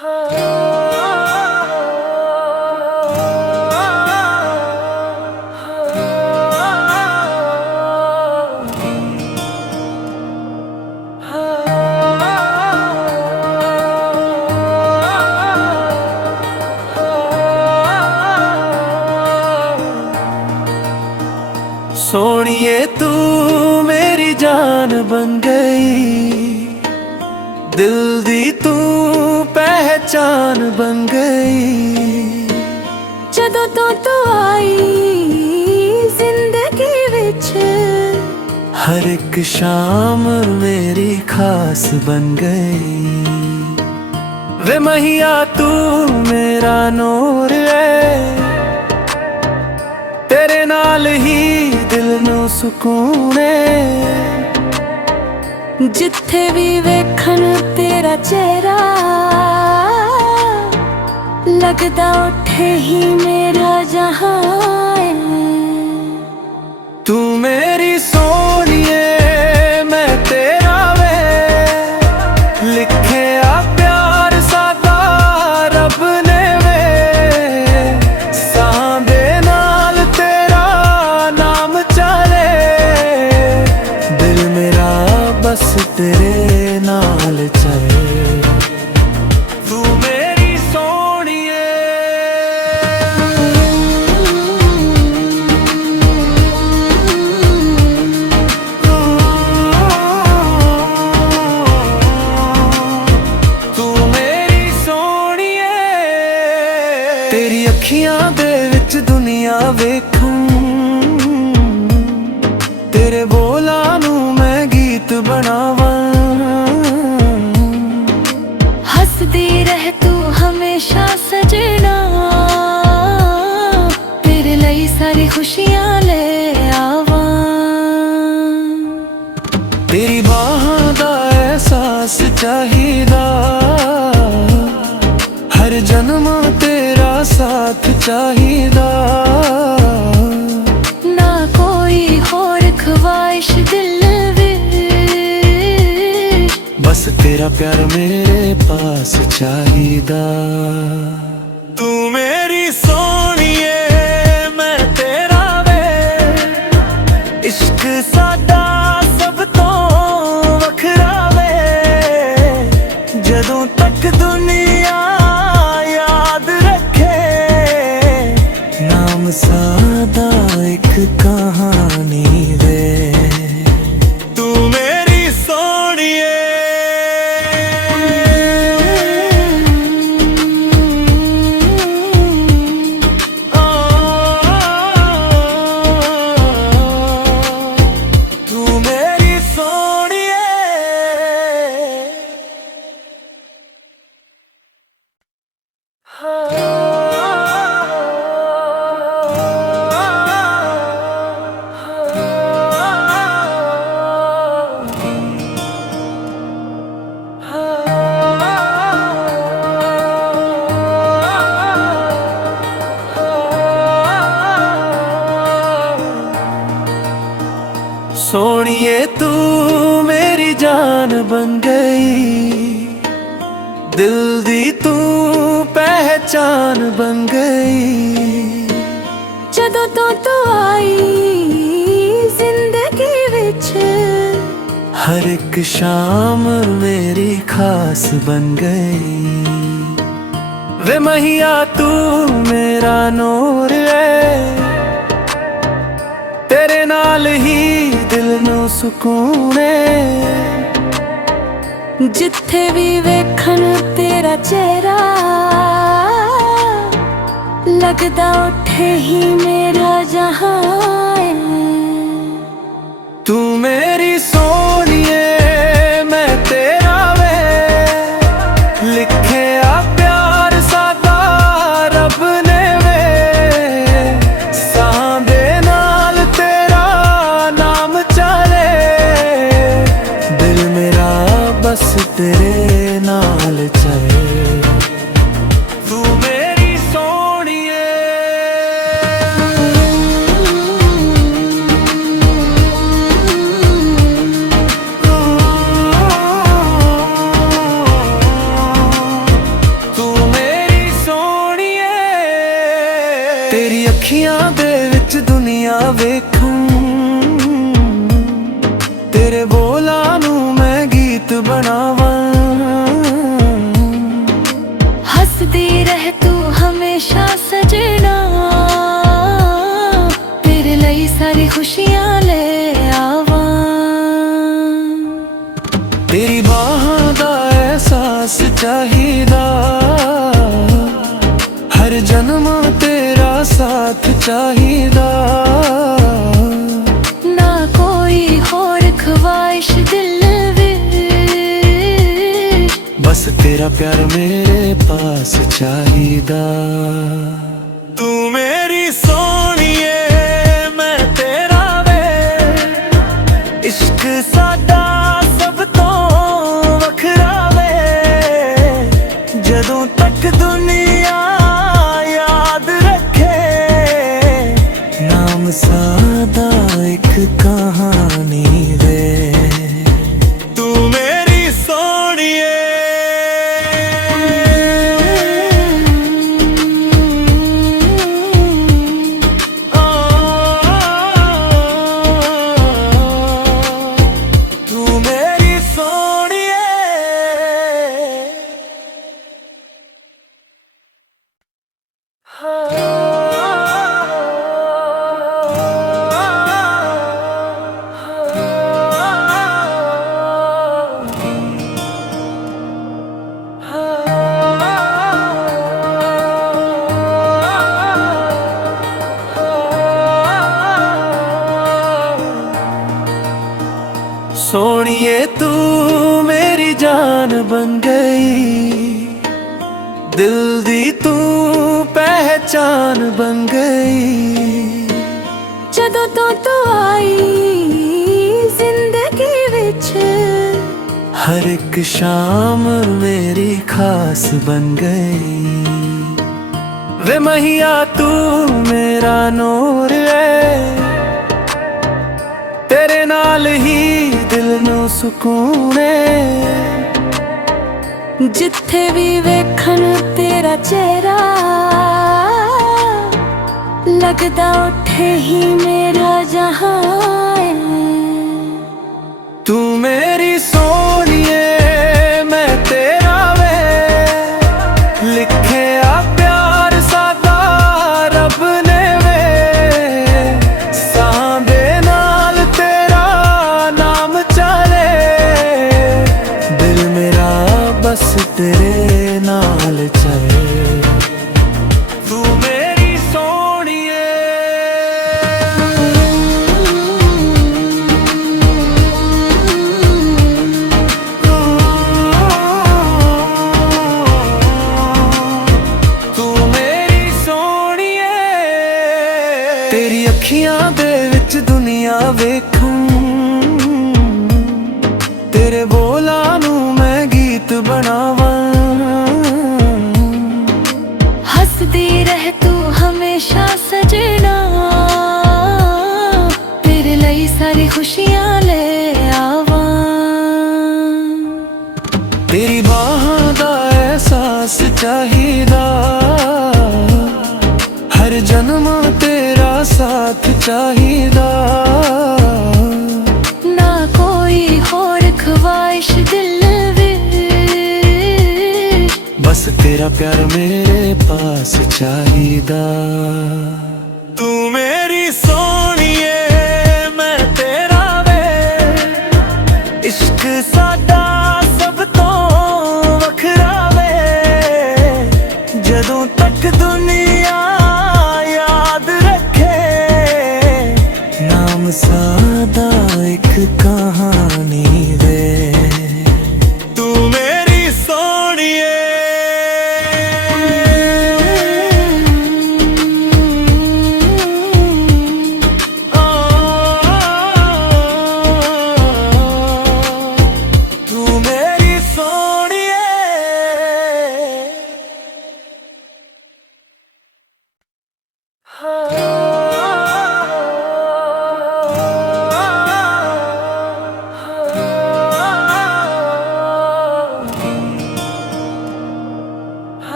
सोनिए तू मेरी जान बन गई, दिल दी तू पहचान बन गई। जदों तो आई जिंदगी विच, हर एक शाम मेरी खास बन गई। वे मैया तू मेरा नूर है, तेरे नाल ही दिल नू सुकून है। जिथे भी वेखन तेरा चेहरा, लगदा उठे ही मेरा जहां है। तू मेरी सोनिए मैं तेरा वे, लिखे आ प्यार सादा रब ने वे। सां दे नाल तेरा नाम चले, दिल मेरा बस तेरे नाल चले। तू मेरी सोनिए, तेरी अखियां दे विच दुनिया वेखूं, तेरे बोलां नू मैं गीत बनावां। हसदी रह तू हमेशा सजना, तेरे लिए सारी खुशियां ले आवां। तेरी बाहां दा एहसास चाहिदा, हर जन्म तेरा साथ चाहिदा। ना कोई होर ख्वाहिश दिल विच, बस तेरा प्यार मेरे पास चाहिदा। तू मेरी सोनिए मैं तेरा वे, इश्क साडा सब तो वखरा वे। जदों तक दुनिया सादा एक कहानी दे। तू मेरी सोनिए, तू मेरी सोनिए। सोनिए तू मेरी जान बन गई, दिल दी तू पहचान बन गई। जदों तो आई जिंदगी विच, हर एक शाम मेरी खास बन गई। वे मैया तू मेरा नूर है, तेरे नाल ही दिल नू सुकून है। जिथे भी वेखन तेरा चेहरा, लगदा उठे ही मेरा जहां है। तू मेरी सोनिए मैं तेरा वे, लिखे आ प्यार सादा रब ने वे। सां दे नाल तेरा नाम चले, दिल मेरा बस तेरे नाल चले। तू मेरी सोनिए, तेरी अखियां दे विच दुनिया वेखूं, तेरे बोलां नू मैं गीत बनावां। हसदी रह तू हमेशा सजना, तेरे लिए सारी खुशियां ले आवां। तेरी बाहां दा एहसास चाहिदा, हर जन्म तेरा साथ चाहिदा। ना कोई होर ख्वाहिश दिल विच, बस तेरा प्यार मेरे पास चाहिदा। तू मेरी सोहणीए मैं तेरा वे, इश्क साडा सब तो वखरा वे। जदों तक दुनिया याद रखे, नाम सादा एक कहानी वे। तू मेरी सोहणीए, तू मेरी सोहणीए। सोहणीए तू मेरी जान बन गई, दिल दी तू पहचान बन गई। जदों तो तू आई जिंदगी विच, हर एक शाम मेरी खास बन गई। वे मैया तू मेरा नूर है, तेरे नाल ही दिल नू सुकून है। जिथे भी वेखन तेरा चेहरा, लगदा उठे ही मेरा जहां है। तू मेरी सोहणीए मैं तेरा वे, लिखे आ प्यार सादा रब ने वे। सां दे नाल तेरा नाम चले, दिल मेरा बस तेरे नाल चले। तू मेरी सोहणीए, तू मेरी सोहणीए। तेरी अखियां दे विच दुनिया वेखूं, तेरे बोलां नू मैं गीत बनावां। हसदी रह तू हमेशा सजना, तेरे लिए सारी खुशियां ले आवां। तेरी बाहां दा एहसास चाहिदा, हर जन्म तेरा साथ चाहिदा। ना कोई होर ख्वाहिश दिल विच, बस तेरा प्यार मेरे पास चाहिदा। तू मेरी सोहणीए मैं तेरा वे, इश्क साडा सब तो वखरा वे। जदों तक दुनिया याद रखे, नाम सादा एक कहानी वे। तू मेरी सोहणीए,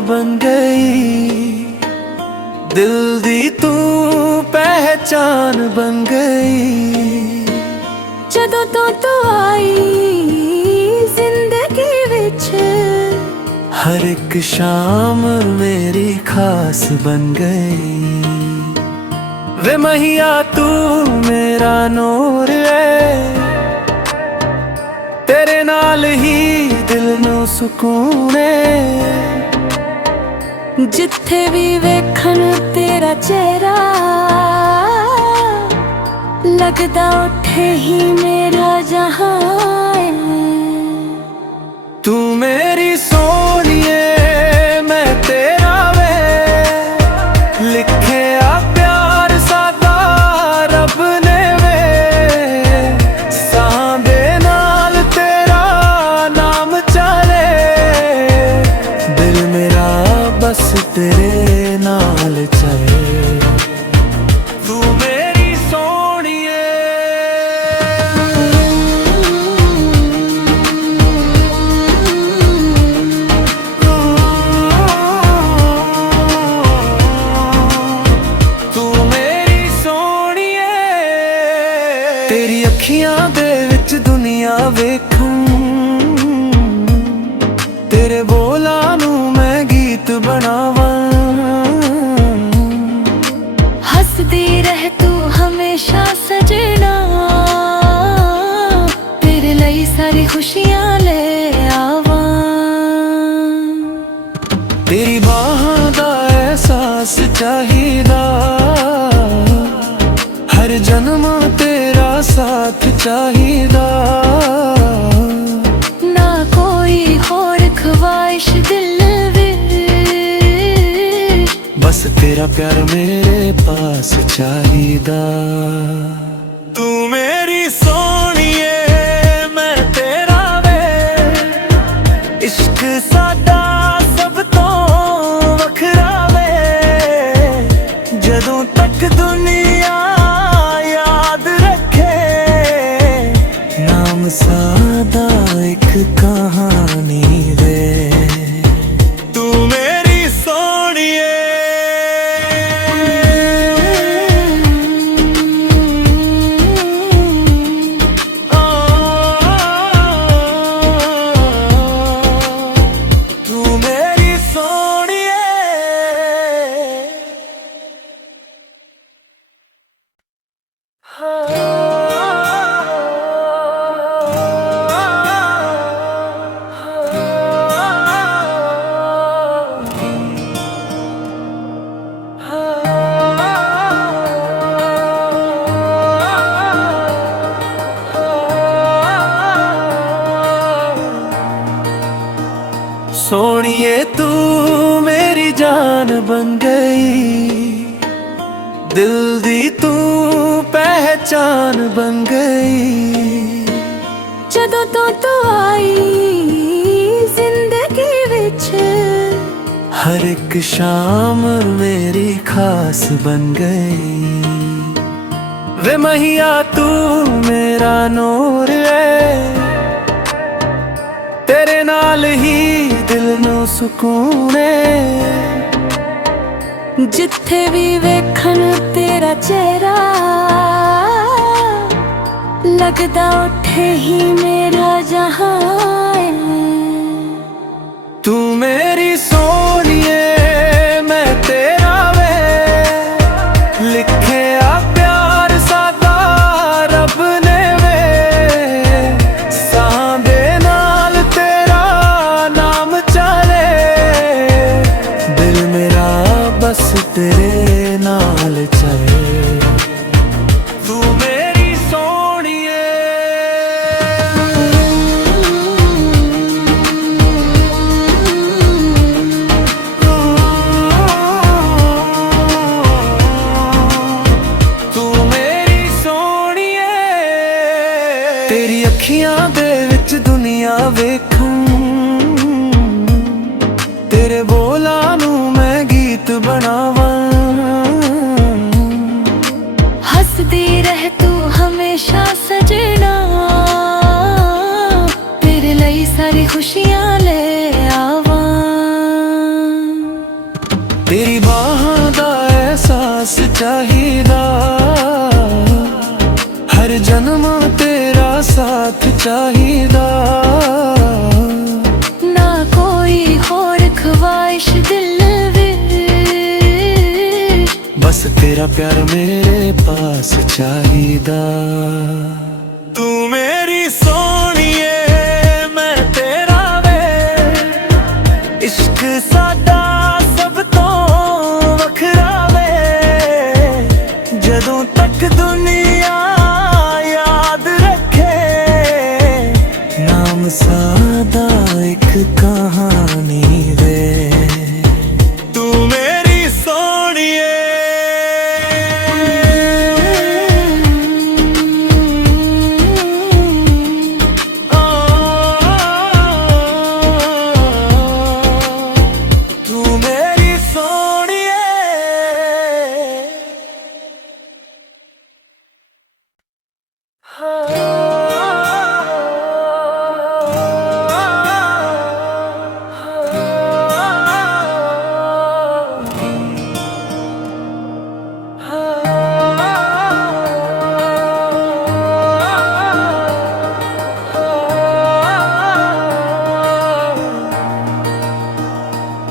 बन गई, दिल दी तू पहचान बन गई। जदों तो आई जिंदगी विच, हर एक शाम मेरी खास बन गई। वे मैया तू मेरा नूर है, तेरे नाल ही दिल नू सुकून है। जिथे भी वेखन तेरा चेहरा, लगदा उठे ही मेरा जहां है। तू मेरी सोनिए मैं तेरा वे, लिखे आ प्यार सादा रब ने वे। सां दे नाल तेरा नाम चले, दिल मेरा बस तेरे नाल चले। तू मेरी सोनिए, तेरी अखियां दे विच दुनिया वेखूं, तेरे बोलां नू मैं गीत बनावां। हसदी रह तू हमेशा सजना, तेरे लिए सारी खुशियां ले आवां। तेरी बाहां दा एहसास चाहिदा, हर जन्म तेरा साथ चाहिदा। ना कोई होर ख्वाहिश दिल विच, बस तेरा प्यार मेरे पास चाहिदा। तू मेरी सोनिए मैं तेरा वे, इश्क साडा सब तो वखरा वे। जदों तक दुनिया सादा एक कहानी दे। तू मेरी सोनिए, तू मेरी सोनिए। सोनिए तू मेरी जान बन गई, दिल दी तू पहचान बन गई। जदों तो आई जिंदगी विच, हर एक शाम मेरी खास बन गई। वे मैया तू मेरा नूर है, तेरे नाल ही दिल नू सुकून है। जिथे भी वेखन तेरा चेहरा, लगदा उठे ही मेरा जहां है। तू मेरी सोनिए मैं तेरा वे, लिखे आ प्यार सादा रब ने वे। सां दे नाल तेरा नाम चले, दिल मेरा बस तेरे नाल चले। तू मेरी सोनिए, तू मेरी सोनिए। तेरी अखियां दे विच दुनिया वेखूं, तेरे बोलां नू मैं गीत बनावां। तेरी बाहों दा एहसास चाहिदा, हर जन्म तेरा साथ चाहिदा। ना कोई होर ख्वाहिश दिल विच, बस तेरा प्यार मेरे पास चाहिदा। तू मेरी सोहणीए मैं तेरा वे, इश्क साडा सब तो वखरा वे। जदों तक दुनिया याद रखे, नाम सादा एक कहानी वे। तू मेरी सोहणीए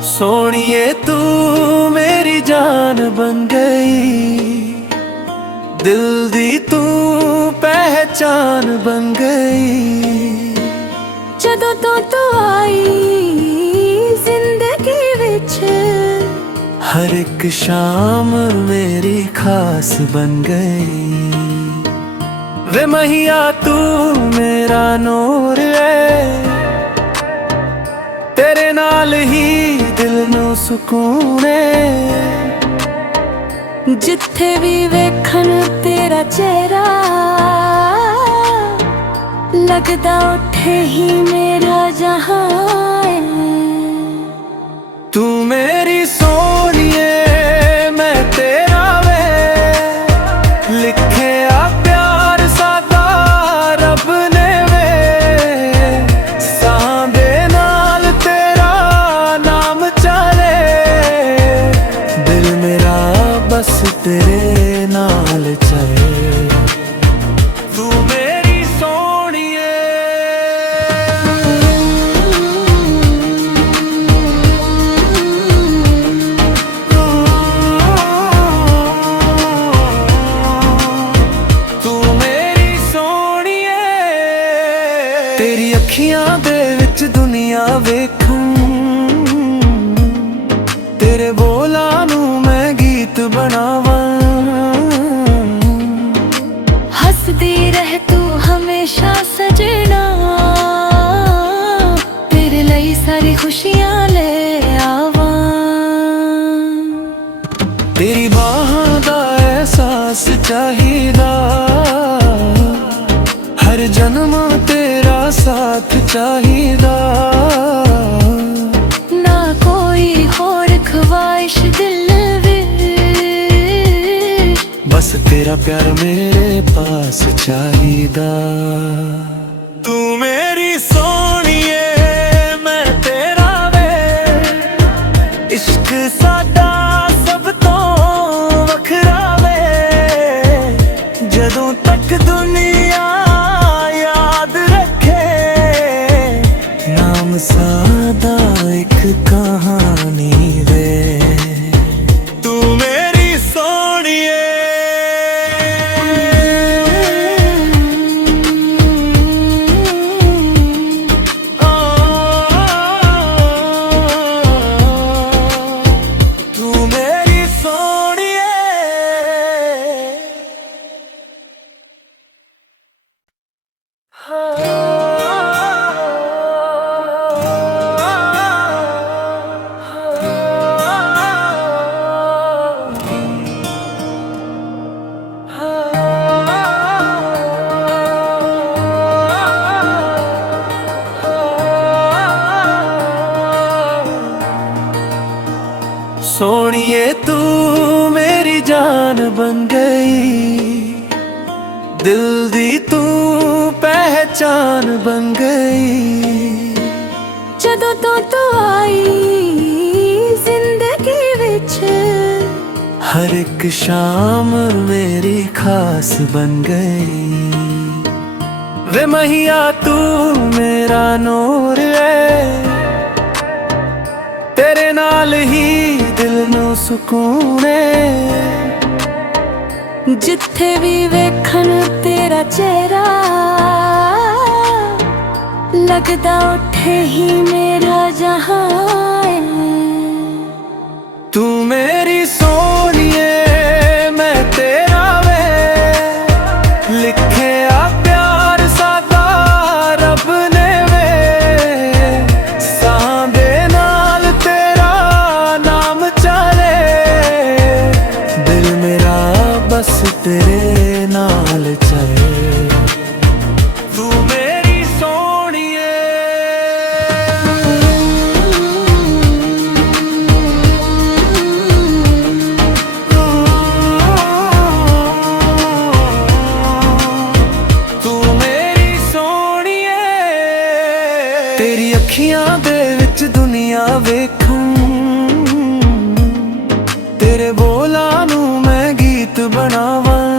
सोनिए तू मेरी जान बन गई, दिल दी तू पहचान बन गई। जदों तो तू आई जिंदगी विच, हर एक शाम मेरी खास बन गई। वे मैया तू मेरा नूर है, तेरे नाल ही दिल नू सुकून है। जिथे भी वेखन तेरा चेहरा, लगदा उठे ही मेरा जहां है। तू मेरी सोहणीए मैं तेरा वे, लिखे आ प्यार सादा रब ने वे। सां दे नाल तेरा नाम चले, दिल मेरा बस तेरे नाल चले। तू मेरी सोहणीए तेरी अखियां दे विच दुनिया वेखूं, तेरे बोलां नू मैं गीत बनावां। हसदी रह तू हमेशा सजना, तेरे लिए सारी खुशियां ले आवां। तेरी बाहों दा एहसास चाहिदा, हर जन्म तेरा साथ चाहिदा। ना कोई होर ख्वाहिश दिल विच, बस तेरा प्यार मेरे पास चाहिदा। तू मेरी सोहणीए मैं तेरा वे, इश्क साडा सब तो वखरा वे। जदों तक दुनिया याद रखे, नाम सादा एक कहानी वे। तू मेरी सोहणीए तू मेरी सोहणीए। सोनिए तू मेरी जान बन गई, दिल दी तू पहचान बन गई। जदों तो तू आई जिंदगी विच, हर एक शाम मेरी खास बन गई। वे मैया तू मेरा नूर है, तेरे नाल ही दिल नू सुकून है। जिथे भी वेखन तेरा चेहरा, लगदा उठे ही मेरा जहां है। तू मेरी सोनिए मैं तेरा वे, लिखे आ प्यार सादा रब ने वे। सां दे नाल तेरा नाम चले, दिल मेरा बस तेरे नाल चले। तू मेरी सोनिए तेरी अखियां दे विच दुनिया वेखूं, तेरे बोलां नू मैं गीत बनावां।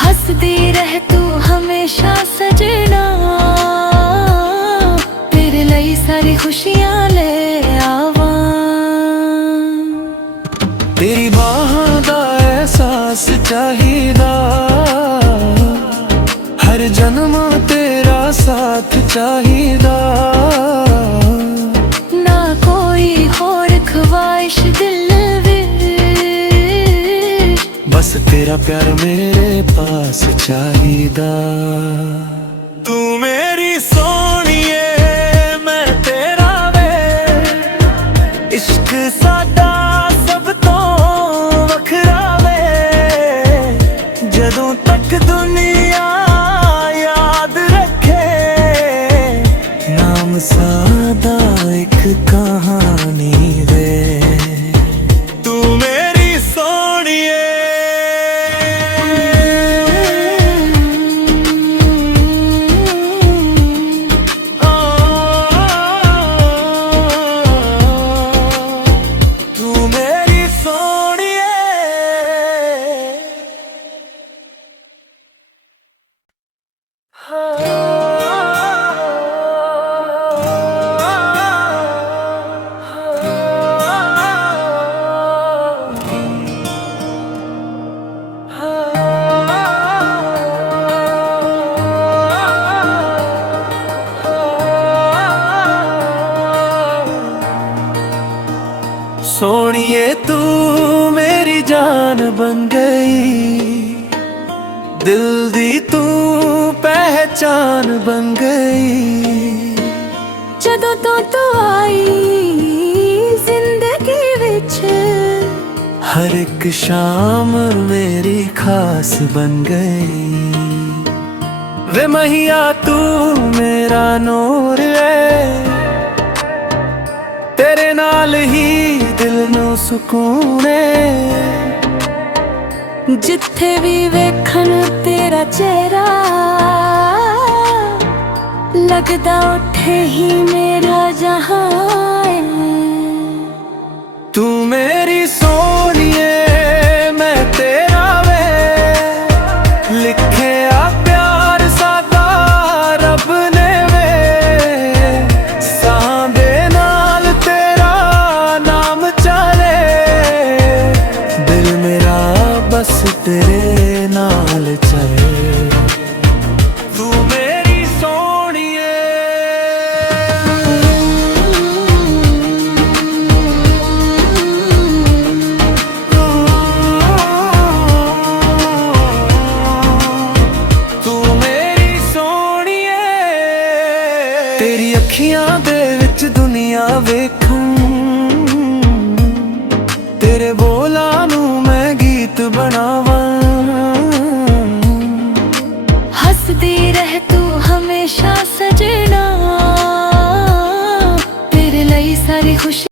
हसदी रह तू हमेशा सजना, तेरे लिए सारी खुशियां ले आवां। तेरी बाहां दा एहसास चाहिदा, हर जन्म तेरा साथ चाहिदा। ना कोई होर ख्वाहिश दिल विच, बस तेरा प्यार मेरे पास चाहिदा। तू मेरी सोनिए मैं तेरा वे, इश्क साडा सब तो वखरा वे। जदों तक दुनिया सादा एक कहानी दे। तू मेरी सोनिए तू मेरी सोनिए। सोनिए तू मेरी जान बन गई, दिल दी तू पहचान बन गई। जदों तो तू आई जिंदगी विच, हर एक शाम मेरी खास बन गई। वे मैया तू मेरा नूर है, तेरे नाल ही दिल नू सुकून है। जिथे भी वेखन तेरा चेहरा, लगदा उठे ही मेरा जहां है। तू मेरी सोनिए मैं तेरा वे, लिखे आ प्यार सादा रब ने वे। सां दे नाल तेरा नाम चले, दिल मेरा बस तेरे नाल चले। तू मेरी सोनिए तेरी अखियां दे विच दुनिया वेखूं, तेरे बोलां नू मैं गीत बनावां।